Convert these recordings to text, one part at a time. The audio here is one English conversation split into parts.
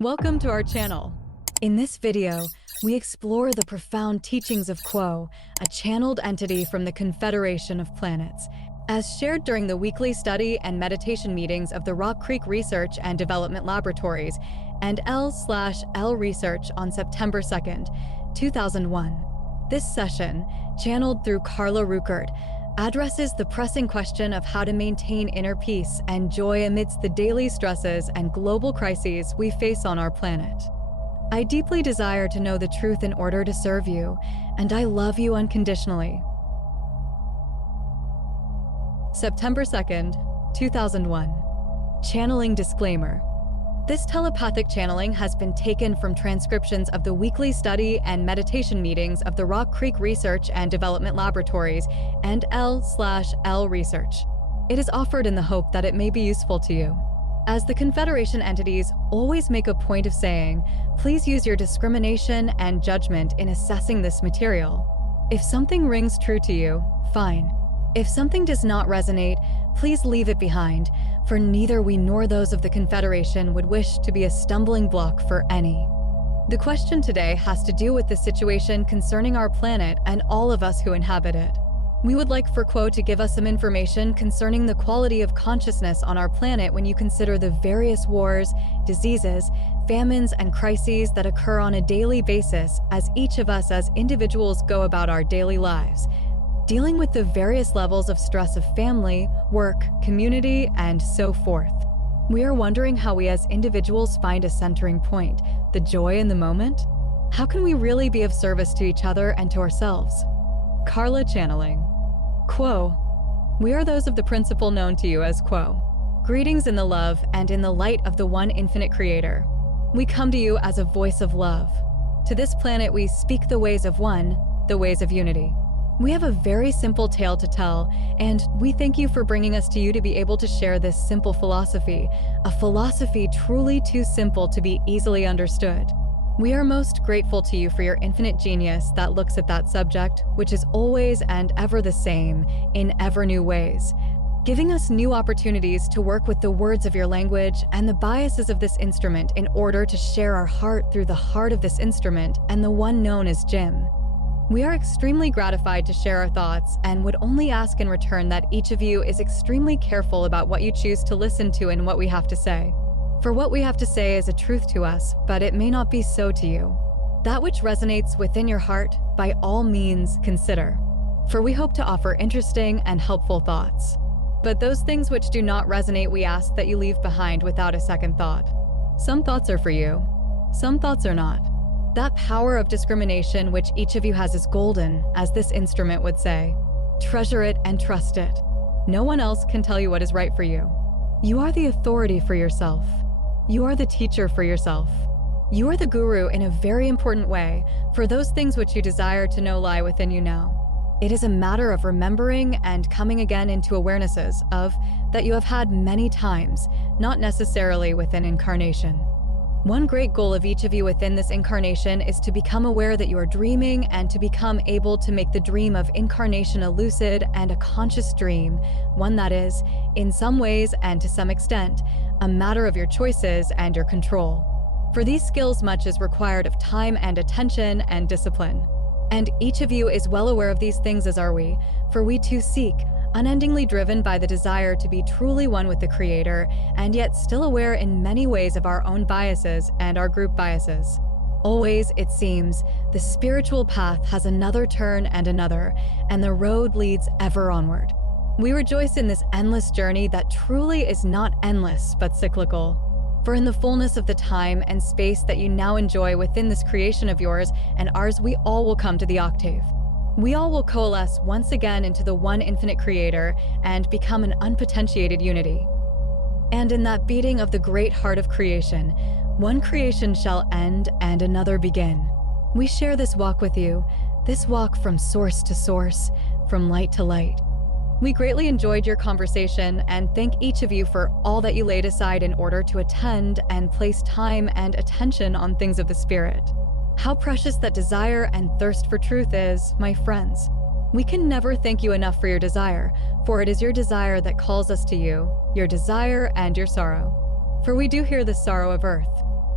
Welcome to our channel. In this video, we explore the profound teachings of Quo, a channeled entity from the Confederation of Planets, as shared during the weekly study and meditation meetings of the Rock Creek Research and Development Laboratories and L/L Research on September 2nd, 2001. This session, channeled through Carla Rueckert, addresses the pressing question of how to maintain inner peace and joy amidst the daily stresses and global crises we face on our planet. I deeply desire to know the truth in order to serve you, and I love you unconditionally. September 2nd, 2001. Channeling disclaimer. This telepathic channeling has been taken from transcriptions of the weekly study and meditation meetings of the Rock Creek Research and Development Laboratories and L/L Research. It is offered in the hope that it may be useful to you. As the Confederation entities always make a point of saying, please use your discrimination and judgment in assessing this material. If something rings true to you, fine. If something does not resonate, please leave it behind, for neither we nor those of the Confederation would wish to be a stumbling block for any. The question today has to do with the situation concerning our planet and all of us who inhabit it. We would like for Quo to give us some information concerning the quality of consciousness on our planet when you consider the various wars, diseases, famines, and crises that occur on a daily basis as each of us as individuals go about our daily lives, dealing with the various levels of stress of family, work, community, and so forth. We are wondering how we as individuals find a centering point, the joy in the moment. How can we really be of service to each other and to ourselves? Carla channeling. Quo. We are those of the principle known to you as Quo. Greetings in the love and in the light of the one infinite creator. We come to you as a voice of love. To this planet we speak the ways of one, the ways of unity. We have a very simple tale to tell, and we thank you for bringing us to you to be able to share this simple philosophy, a philosophy truly too simple to be easily understood. We are most grateful to you for your infinite genius that looks at that subject, which is always and ever the same, in ever new ways, giving us new opportunities to work with the words of your language and the biases of this instrument in order to share our heart through the heart of this instrument and the one known as Jim. We are extremely gratified to share our thoughts and would only ask in return that each of you is extremely careful about what you choose to listen to and what we have to say. For what we have to say is a truth to us, but it may not be so to you. That which resonates within your heart, by all means, consider. For we hope to offer interesting and helpful thoughts. But those things which do not resonate, we ask that you leave behind without a second thought. Some thoughts are for you. Some thoughts are not. That power of discrimination which each of you has is golden, as this instrument would say. Treasure it and trust it. No one else can tell you what is right for you. You are the authority for yourself. You are the teacher for yourself. You are the guru in a very important way, for those things which you desire to know lie within you now. It is a matter of remembering and coming again into awarenesses of that you have had many times, not necessarily within incarnation. One great goal of each of you within this incarnation is to become aware that you are dreaming and to become able to make the dream of incarnation a lucid and a conscious dream, one that is, in some ways and to some extent, a matter of your choices and your control. For these skills much is required of time and attention and discipline. And each of you is well aware of these things, as are we, for we too seek, unendingly driven by the desire to be truly one with the Creator, and yet still aware in many ways of our own biases and our group biases. Always, it seems, the spiritual path has another turn and another, and the road leads ever onward. We rejoice in this endless journey that truly is not endless, but cyclical. For in the fullness of the time and space that you now enjoy within this creation of yours and ours, we all will come to the octave. We all will coalesce once again into the one infinite creator and become an unpotentiated unity. And in that beating of the great heart of creation, one creation shall end and another begin. We share this walk with you, this walk from source to source, from light to light. We greatly enjoyed your conversation and thank each of you for all that you laid aside in order to attend and place time and attention on things of the Spirit. How precious that desire and thirst for truth is, my friends. We can never thank you enough for your desire, for it is your desire that calls us to you, your desire and your sorrow. For we do hear the sorrow of earth.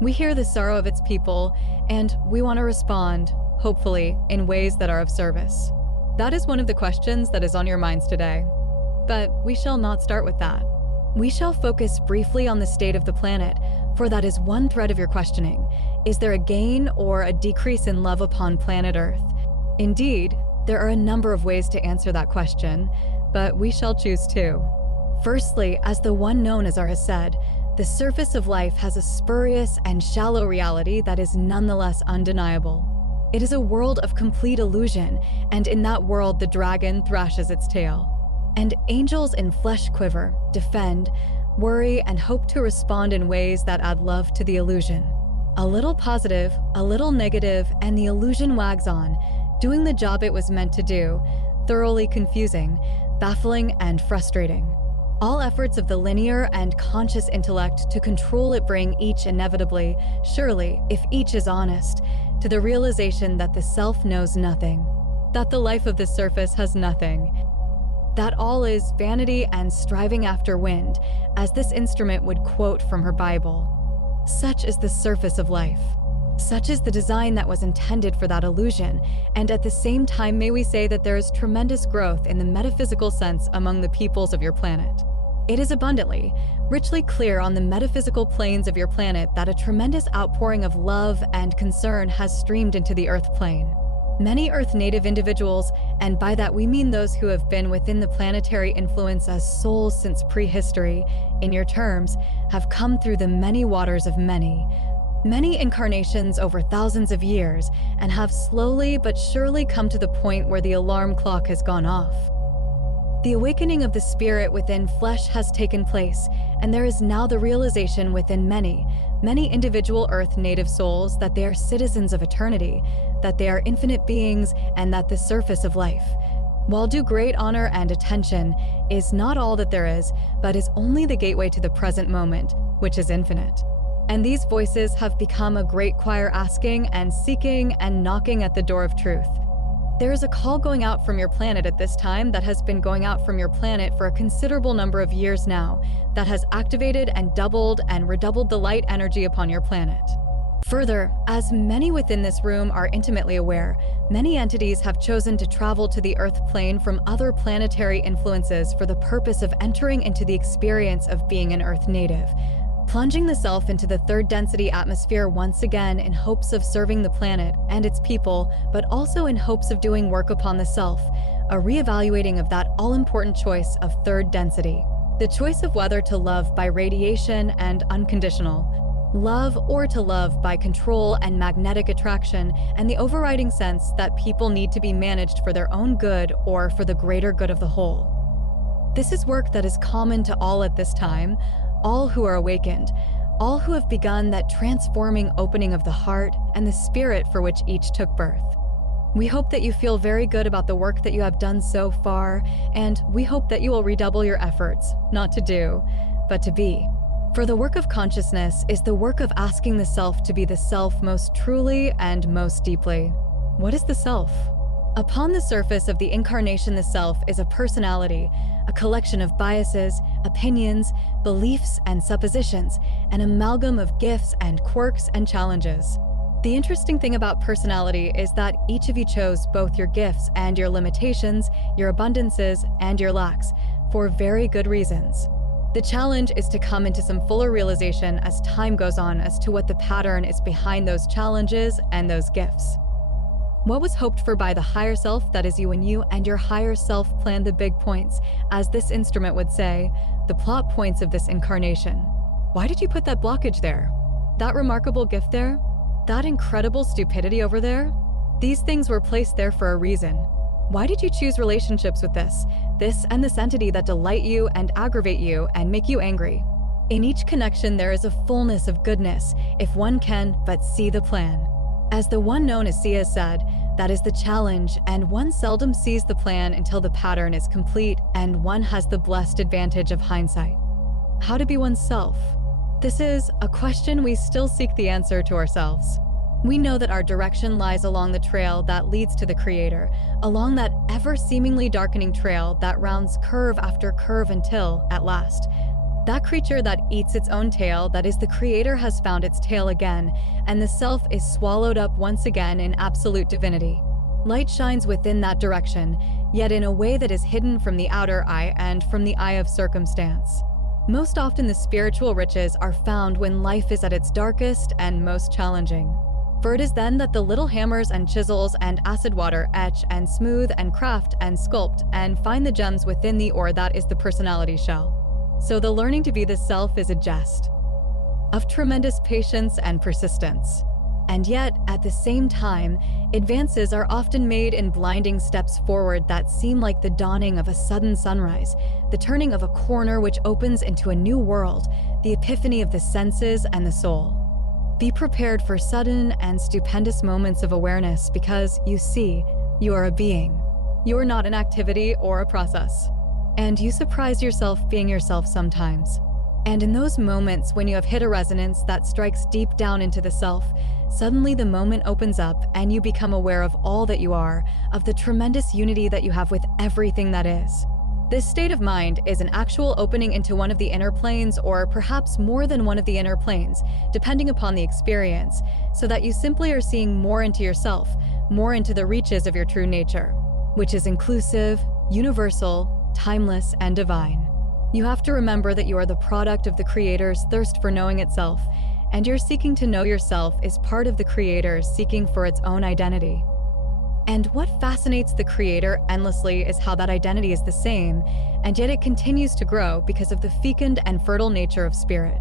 We hear the sorrow of its people, and we want to respond, hopefully, in ways that are of service. That is one of the questions that is on your minds today. But we shall not start with that. We shall focus briefly on the state of the planet, for that is one thread of your questioning. Is there a gain or a decrease in love upon planet Earth? Indeed, there are a number of ways to answer that question, but we shall choose two. Firstly, as the one known as has said, the surface of life has a spurious and shallow reality that is nonetheless undeniable. It is a world of complete illusion, and in that world the dragon thrashes its tail. And angels in flesh quiver, defend, worry, and hope to respond in ways that add love to the illusion. A little positive, a little negative, and the illusion wags on, doing the job it was meant to do, thoroughly confusing, baffling, and frustrating. All efforts of the linear and conscious intellect to control it bring each inevitably, surely, if each is honest, to the realization that the self knows nothing, that the life of the surface has nothing, that all is vanity and striving after wind, as this instrument would quote from her Bible. Such is the surface of life. Such is the design that was intended for that illusion, and at the same time may we say that there is tremendous growth in the metaphysical sense among the peoples of your planet. It is abundantly, richly clear on the metaphysical planes of your planet that a tremendous outpouring of love and concern has streamed into the Earth plane. Many Earth native individuals, and by that we mean those who have been within the planetary influence as souls since prehistory, in your terms, have come through the many waters of many incarnations over thousands of years, and have slowly but surely come to the point where the alarm clock has gone off. The awakening of the spirit within flesh has taken place, and there is now the realization within many individual Earth native souls that they are citizens of eternity, that they are infinite beings, and that the surface of life, while due great honor and attention, is not all that there is, but is only the gateway to the present moment, which is infinite. And these voices have become a great choir asking and seeking and knocking at the door of truth. There is a call going out from your planet at this time that has been going out from your planet for a considerable number of years now, that has activated and doubled and redoubled the light energy upon your planet. Further, as many within this room are intimately aware, many entities have chosen to travel to the Earth plane from other planetary influences for the purpose of entering into the experience of being an Earth native, plunging the self into the third density atmosphere once again in hopes of serving the planet and its people, but also in hopes of doing work upon the self, a reevaluating of that all-important choice of third density. The choice of whether to love by radiation and unconditional love, or to love by control and magnetic attraction, and the overriding sense that people need to be managed for their own good or for the greater good of the whole. This is work that is common to all at this time, all who are awakened, all who have begun that transforming opening of the heart and the spirit for which each took birth. We hope that you feel very good about the work that you have done so far, and we hope that you will redouble your efforts, not to do, but to be. For the work of consciousness is the work of asking the self to be the self most truly and most deeply. What is the self? Upon the surface of the incarnation, the self is a personality, a collection of biases, opinions, beliefs, and suppositions, an amalgam of gifts and quirks and challenges. The interesting thing about personality is that each of you chose both your gifts and your limitations, your abundances and your lacks, for very good reasons. The challenge is to come into some fuller realization as time goes on as to what the pattern is behind those challenges and those gifts. What was hoped for by the higher self, that is you and your higher self planned the big points, as this instrument would say, the plot points of this incarnation. Why did you put that blockage there? That remarkable gift there? That incredible stupidity over there? These things were placed there for a reason. Why did you choose relationships with this and this entity that delight you and aggravate you and make you angry? In each connection there is a fullness of goodness, if one can but see the plan. As the one known as Sia said, that is the challenge, and one seldom sees the plan until the pattern is complete and one has the blessed advantage of hindsight. How to be oneself? This is a question we still seek the answer to ourselves. We know that our direction lies along the trail that leads to the Creator, along that ever seemingly darkening trail that rounds curve after curve until, at last, That creature that eats its own tail, that is, the creator has found its tail again, and the self is swallowed up once again in absolute divinity. Light shines within that direction, yet in a way that is hidden from the outer eye and from the eye of circumstance. Most often, the spiritual riches are found when life is at its darkest and most challenging. For it is then that the little hammers and chisels and acid water etch and smooth and craft and sculpt and find the gems within the ore that is the personality shell. So the learning to be the self is a jest of tremendous patience and persistence. And yet, at the same time, advances are often made in blinding steps forward that seem like the dawning of a sudden sunrise, the turning of a corner which opens into a new world, the epiphany of the senses and the soul. Be prepared for sudden and stupendous moments of awareness because, you see, you are a being. You are not an activity or a process. And you surprise yourself being yourself sometimes. And in those moments when you have hit a resonance that strikes deep down into the self, suddenly the moment opens up and you become aware of all that you are, of the tremendous unity that you have with everything that is. This state of mind is an actual opening into one of the inner planes, or perhaps more than one of the inner planes, depending upon the experience, so that you simply are seeing more into yourself, more into the reaches of your true nature, which is inclusive, universal, timeless, and divine. You have to remember that you are the product of the Creator's thirst for knowing itself, and your seeking to know yourself is part of the Creator's seeking for its own identity. And what fascinates the Creator endlessly is how that identity is the same, and yet it continues to grow because of the fecund and fertile nature of spirit.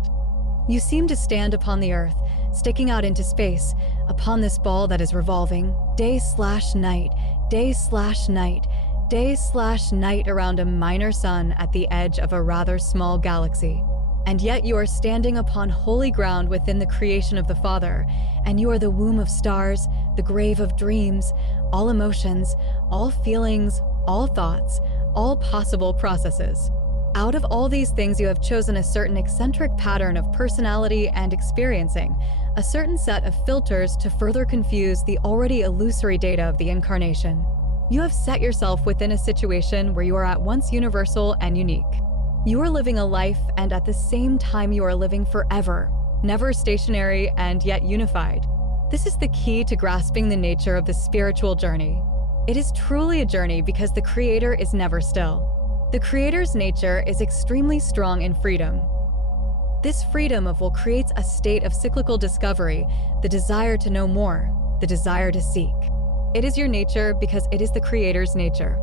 You seem to stand upon the earth, sticking out into space, upon this ball that is revolving, day/night, day/night, day/night around a minor sun at the edge of a rather small galaxy. And yet you are standing upon holy ground within the creation of the Father, and you are the womb of stars, the grave of dreams, all emotions, all feelings, all thoughts, all possible processes. Out of all these things, you have chosen a certain eccentric pattern of personality and experiencing, a certain set of filters to further confuse the already illusory data of the incarnation. You have set yourself within a situation where you are at once universal and unique. You are living a life, and at the same time you are living forever, never stationary and yet unified. This is the key to grasping the nature of the spiritual journey. It is truly a journey because the Creator is never still. The Creator's nature is extremely strong in freedom. This freedom of will creates a state of cyclical discovery, the desire to know more, the desire to seek. It is your nature because it is the Creator's nature.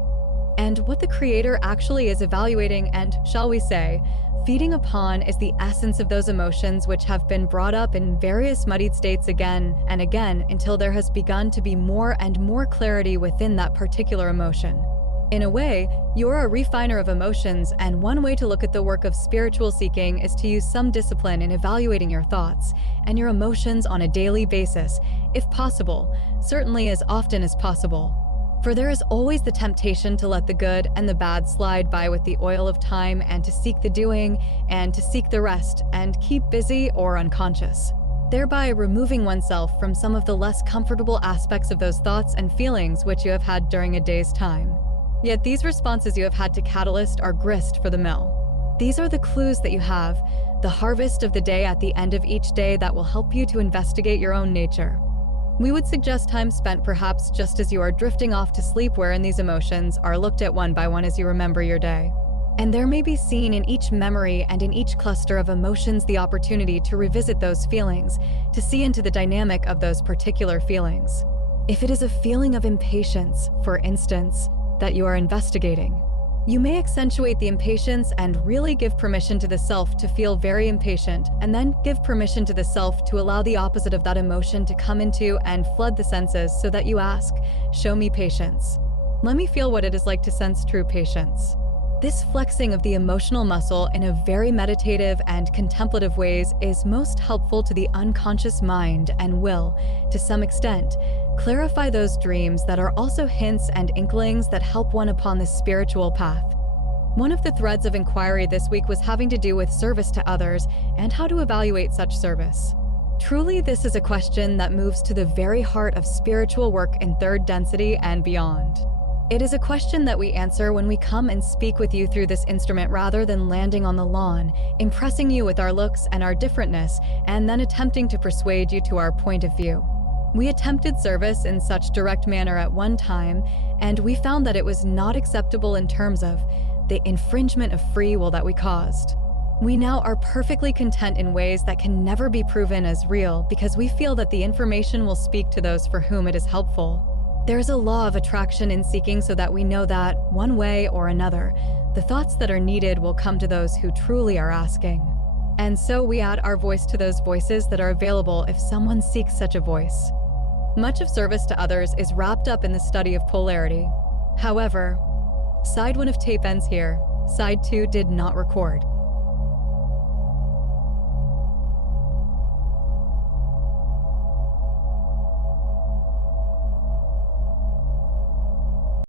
And what the Creator actually is evaluating and, shall we say, feeding upon is the essence of those emotions which have been brought up in various muddied states again and again until there has begun to be more and more clarity within that particular emotion. In a way, you're a refiner of emotions, and one way to look at the work of spiritual seeking is to use some discipline in evaluating your thoughts and your emotions on a daily basis, if possible, certainly as often as possible. For there is always the temptation to let the good and the bad slide by with the oil of time, and to seek the doing and to seek the rest and keep busy or unconscious, thereby removing oneself from some of the less comfortable aspects of those thoughts and feelings which you have had during a day's time. Yet these responses you have had to catalyst are grist for the mill. These are the clues that you have, the harvest of the day at the end of each day that will help you to investigate your own nature. We would suggest time spent perhaps just as you are drifting off to sleep, wherein these emotions are looked at one by one as you remember your day. And there may be seen in each memory and in each cluster of emotions the opportunity to revisit those feelings, to see into the dynamic of those particular feelings. If it is a feeling of impatience, for instance, that you are investigating, you may accentuate the impatience and really give permission to the self to feel very impatient, and then give permission to the self to allow the opposite of that emotion to come into and flood the senses, so that you ask, "Show me patience. Let me feel what it is like to sense true patience." This flexing of the emotional muscle in a very meditative and contemplative ways is most helpful to the unconscious mind and will, to some extent, clarify those dreams that are also hints and inklings that help one upon the spiritual path. One of the threads of inquiry this week was having to do with service to others and how to evaluate such service. Truly, this is a question that moves to the very heart of spiritual work in third density and beyond. It is a question that we answer when we come and speak with you through this instrument rather than landing on the lawn, impressing you with our looks and our differentness, and then attempting to persuade you to our point of view. We attempted service in such direct manner at one time, and we found that it was not acceptable in terms of the infringement of free will that we caused. We now are perfectly content in ways that can never be proven as real because we feel that the information will speak to those for whom it is helpful. There's a law of attraction in seeking so that we know that, one way or another, the thoughts that are needed will come to those who truly are asking. And so we add our voice to those voices that are available if someone seeks such a voice. Much of service to others is wrapped up in the study of polarity. However, side 1 of tape ends here. Side 2 did not record.